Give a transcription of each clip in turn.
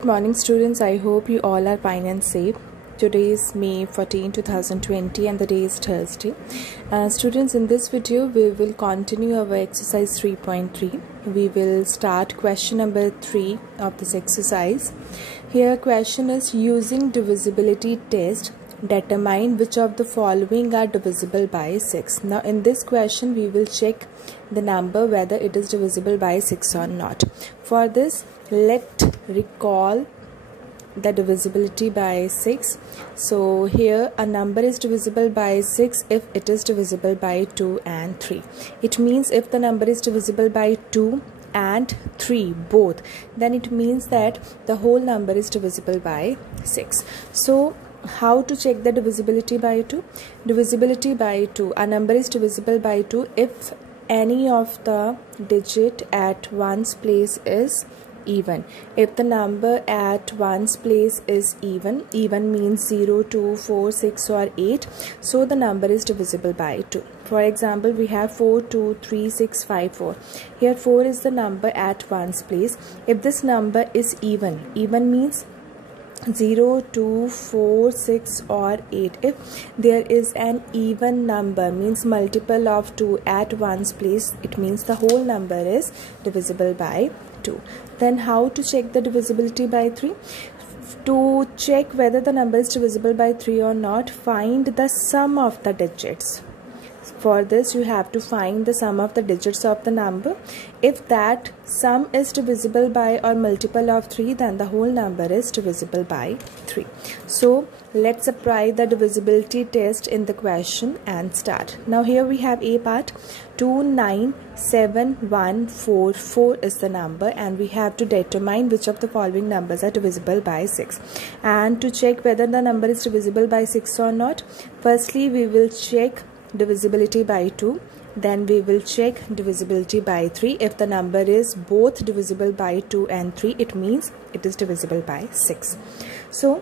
Good morning students, I hope you all are fine and safe. Today is May 14, 2020 and the day is Thursday. Students, in this video we will continue our exercise 3.3. We will start question number 3 of this exercise. Here question is, using divisibility test, determine which of the following are divisible by 6. Now in this question we will check the number whether it is divisible by 6 or not. For this, let's recall the divisibility by 6. So here a number is divisible by 6 if it is divisible by 2 and 3. It means if the number is divisible by 2 and 3 both, then it means that the whole number is divisible by 6. So how to check the divisibility by 2? Divisibility by 2, a number is divisible by 2 if any of the digit at one's place is even. If the number at one's place is even means 0, 2, 4, 6 or 8, so the number is divisible by 2. For example, we have 4, 2, 3, 6, 5, 4. Here 4 is the number at one's place. If this number is even means 0, 2, 4, 6 or 8. If there is an even number, means multiple of 2 at one's place, it means the whole number is divisible by 2. Then how to check the divisibility by 3? To check whether the number is divisible by 3 or not, find the sum of the digits. For this you have to find the sum of the digits of the number. If that sum is divisible by or multiple of 3, then the whole number is divisible by 3. So let's apply the divisibility test in the question and start. Now here we have A part. 29714 is the number and we have to determine which of the following numbers are divisible by 6. And to check whether the number is divisible by 6 or not, firstly we will check divisibility by 2, then we will check divisibility by 3. If the number is both divisible by 2 and 3, it means it is divisible by 6. So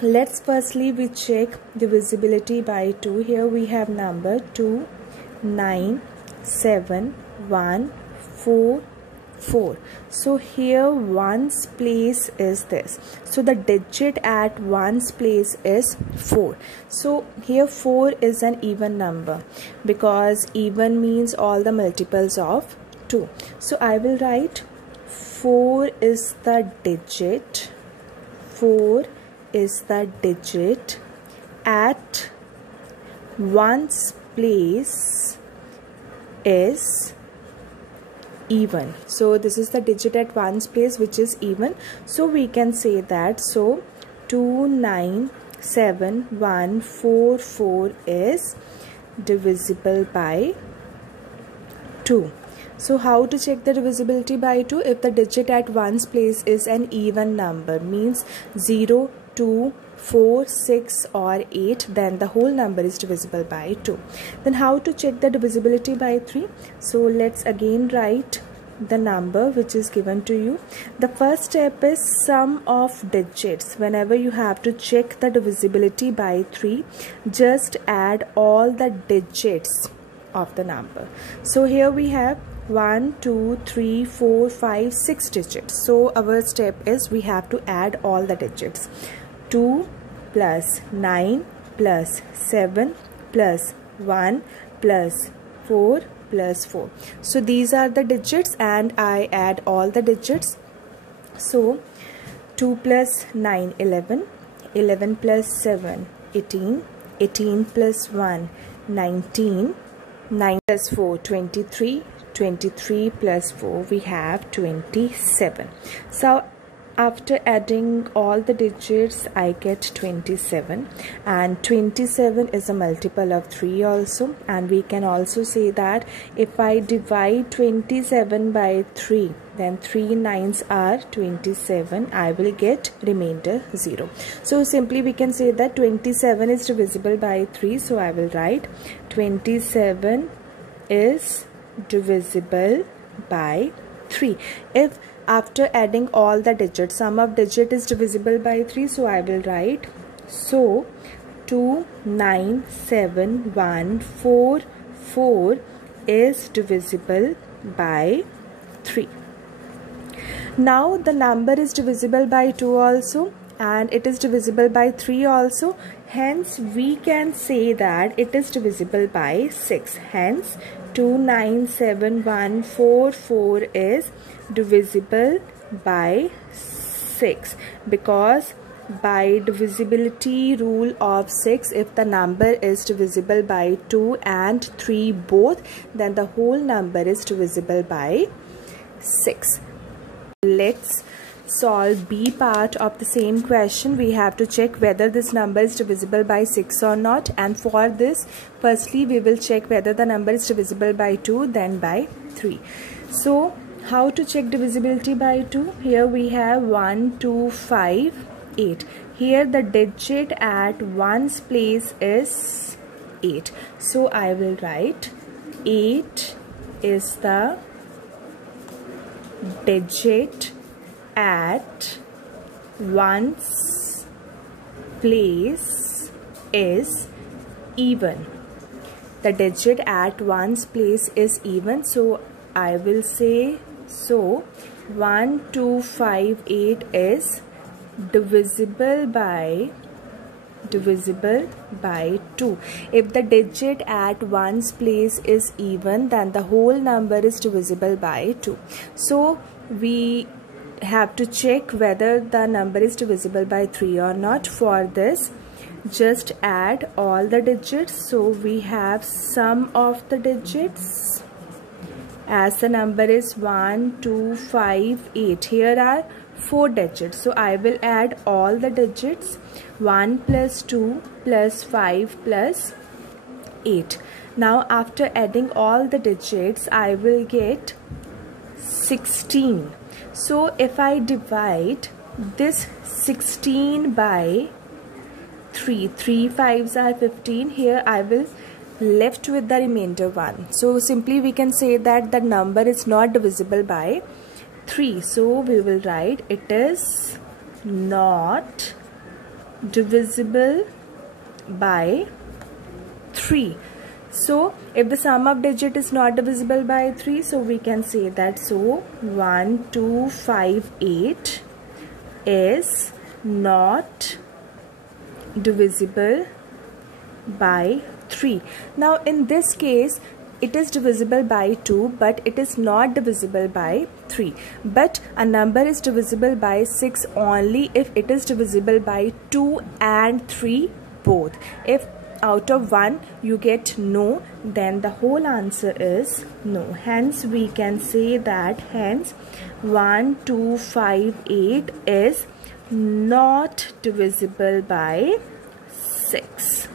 let's firstly we check divisibility by 2. Here we have number 29714. So here one's place is this, so the digit at one's place is 4. So here 4 is an even number because even means all the multiples of 2. So I will write 4 is the digit, 4 is the digit at one's place is even. So this is the digit at one's place which is even. So we can say that, so 29714 is divisible by 2. So how to check the divisibility by 2? If the digit at one's place is an even number, means 0, 2, 4, 6 or 8, then the whole number is divisible by 2. Then how to check the divisibility by 3? So let's again write the number which is given to you. The first step is sum of digits. Whenever you have to check the divisibility by 3, just add all the digits of the number. So here we have 1, 2, 3, 4, 5, 6 digits. So our step is we have to add all the digits. 2 plus 9 plus 7 plus 1 plus 4 plus 4. So these are the digits and I add all the digits. So 2 plus 9 11, 11 plus 7 18, 18 plus 1 19, 9 plus 4 23, 23 plus 4 we have 27. So after adding all the digits I get 27, and 27 is a multiple of 3 also, and we can also say that if I divide 27 by 3, then 3 9s are 27, I will get remainder 0. So simply we can say that 27 is divisible by 3, so I will write 27 is divisible by 3. If after adding all the digits, sum of digit is divisible by 3, so I will write, so 29714 is divisible by 3. Now the number is divisible by 2 also, and it is divisible by 3 also. Hence we can say that it is divisible by 6. Hence 297,144 is divisible by 6, because by divisibility rule of 6, if the number is divisible by 2 and 3 both, then the whole number is divisible by 6. Let's solve B part of the same question. We have to check whether this number is divisible by 6 or not, and for this firstly we will check whether the number is divisible by 2, then by 3. So how to check divisibility by 2? Here we have 1, 2, 5, 8. Here the digit at ones place is 8. So I will write 8 is the digit at ones place is even. The digit at ones place is even. So I will say, so 1, 2, 5, 8 is divisible by 2. If the digit at ones place is even, then the whole number is divisible by 2. So we have to check whether the number is divisible by 3 or not. For this, just add all the digits. So we have sum of the digits, as the number is 1, 2, 5, 8. Here are 4 digits, so I will add all the digits. 1 plus 2 plus 5 plus 8. Now after adding all the digits, I will get 16. So if I divide this 16 by 3, 3 5s are 15. Here I will left with the remainder 1. So simply we can say that the number is not divisible by 3. So we will write it is not divisible by 3. So if the sum of digit is not divisible by 3, so we can say that, so 1, 2, 5, 8 is not divisible by 3. Now in this case it is divisible by 2, but it is not divisible by 3. But a number is divisible by 6 only if it is divisible by 2 and 3 both. If out of 1 you get no, then the whole answer is no. Hence we can say that, hence 1, 2, 5, 8 is not divisible by 6.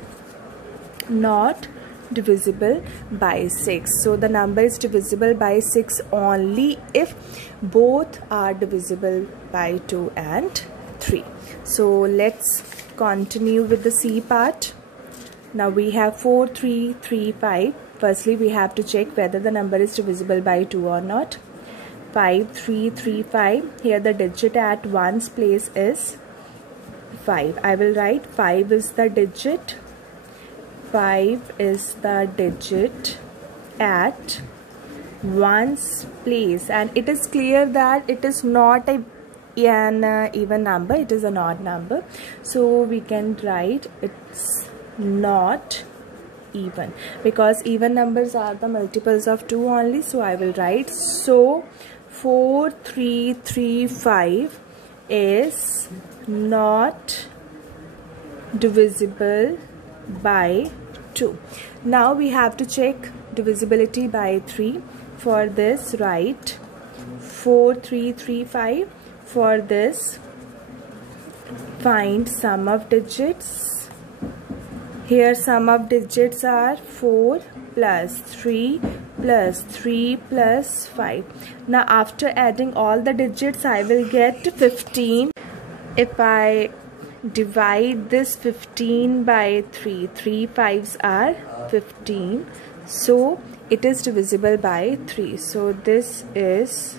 Not divisible by 6. So the number is divisible by 6 only if both are divisible by 2 and 3. So let's continue with the C part. Now we have 4, 3, 3, 5. Firstly we have to check whether the number is divisible by 2 or not. 5, 3, 3, 5. Here the digit at ones place is 5. I will write 5 is the digit. 5 is the digit at ones place, and it is clear that it is not an even number, it is an odd number. So we can write it's not even, because even numbers are the multiples of 2 only. So I will write, so 4, 3, 3, 5 is not divisible by 2. Now we have to check divisibility by 3. For this, write 4, 3, 3, 5. For this, find sum of digits. Here sum of digits are 4 plus 3 plus 3 plus 5. Now after adding all the digits, I will get 15. If I divide this 15 by 3, 3 5s are 15. So it is divisible by 3. So this is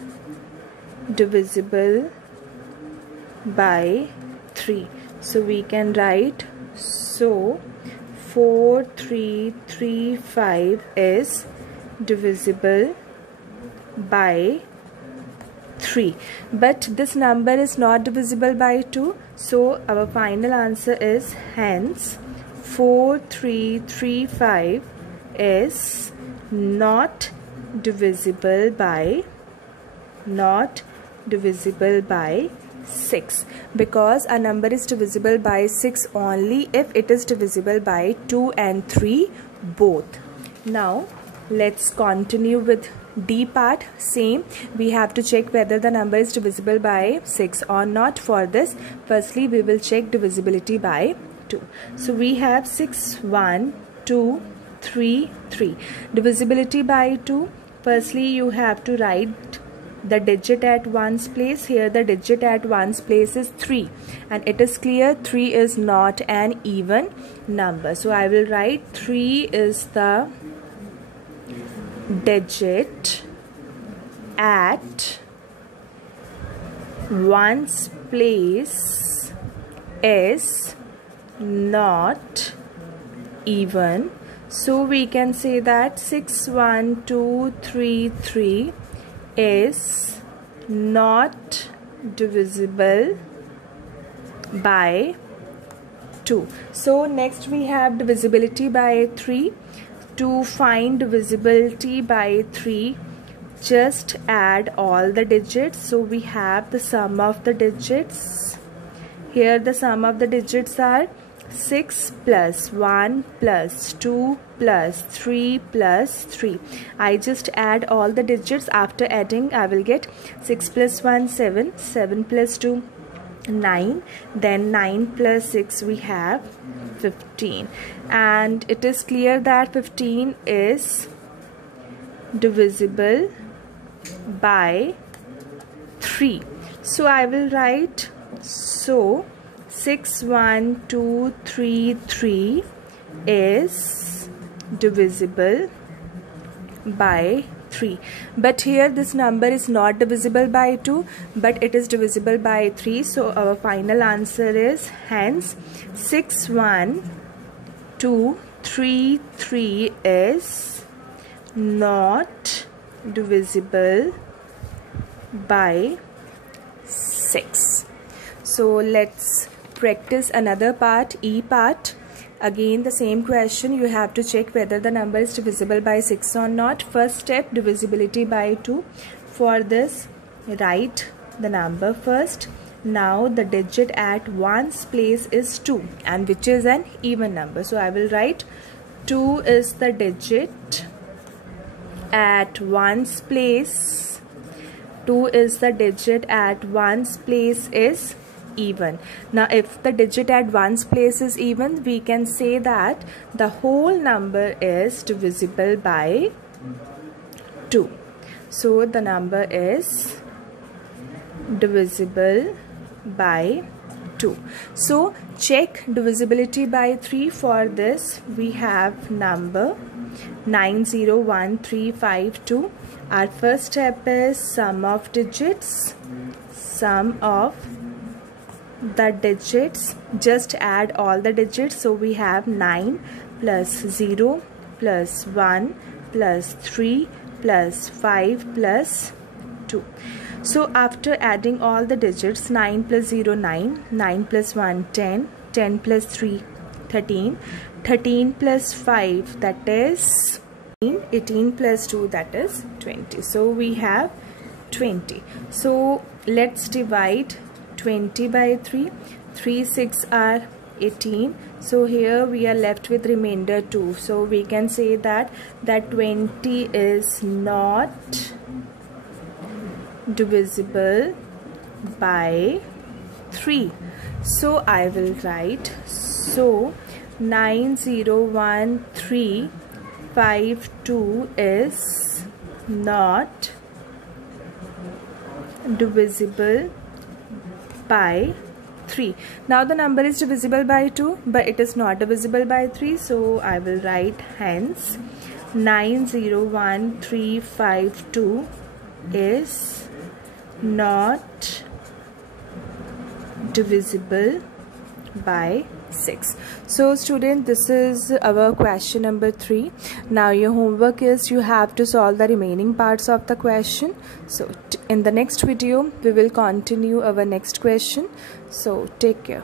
divisible by 3. So we can write, so 4, 3, 3, 5 is divisible by 3. 3, but this number is not divisible by 2, so our final answer is hence 4335 is not divisible by 6, because a number is divisible by 6 only if it is divisible by 2 and 3 both. Now let's continue with D part. Same, we have to check whether the number is divisible by 6 or not. For this, firstly we will check divisibility by 2. So we have 6, 1, 2, 3, 3. Divisibility by 2, firstly you have to write the digit at one's place. Here the digit at one's place is 3, and it is clear 3 is not an even number. So I will write 3 is the digit at one's place is not even. So we can say that 6, 1, 2, 3, 3 is not divisible by 2. So next we have divisibility by 3. To find divisibility by 3, just add all the digits. So we have the sum of the digits. Here the sum of the digits are 6 plus 1 plus 2 plus 3 plus 3. I just add all the digits. After adding, I will get 6 plus 1, 7, 7 plus 2, 9, then 9 plus 6 we have 15, and it is clear that 15 is divisible by 3. So I will write, so 6, 1, 2, 3, 3 is divisible by 3. But here this number is not divisible by 2, but it is divisible by 3. So our final answer is hence 6, 1, 2, 3, 3 is not divisible by 6. So let's practice another part, E part. Again the same question, you have to check whether the number is divisible by 6 or not. First step, divisibility by 2. For this, write the number first. Now the digit at one's place is 2, and which is an even number. So I will write 2 is the digit at one's place. 2 is the digit at one's place is even. Now if the digit at one's place is even, we can say that the whole number is divisible by 2. So the number is divisible by 2. So check divisibility by 3. For this we have number 901352. Our first step is sum of digits. Sum of the digits, just add all the digits. So we have 9 plus 0 plus 1 plus 3 plus 5 plus 2. So after adding all the digits, 9 plus 0 9, 9 plus 1 10, 10 plus 3 13, 13 plus 5 that is 18, 18 plus 2 that is 20. So we have 20. So let's divide 20 by 3. 3 6 are 18. So here we are left with remainder 2. So we can say that 20 is not divisible by 3. So I will write, so 901352 is not divisible by 3. Now the number is divisible by 2, but it is not divisible by 3. So I will write hence 901352 is not divisible by 6. So student, this is our question number 3. Now your homework is you have to solve the remaining parts of the question. So in the next video we will continue our next question. So take care.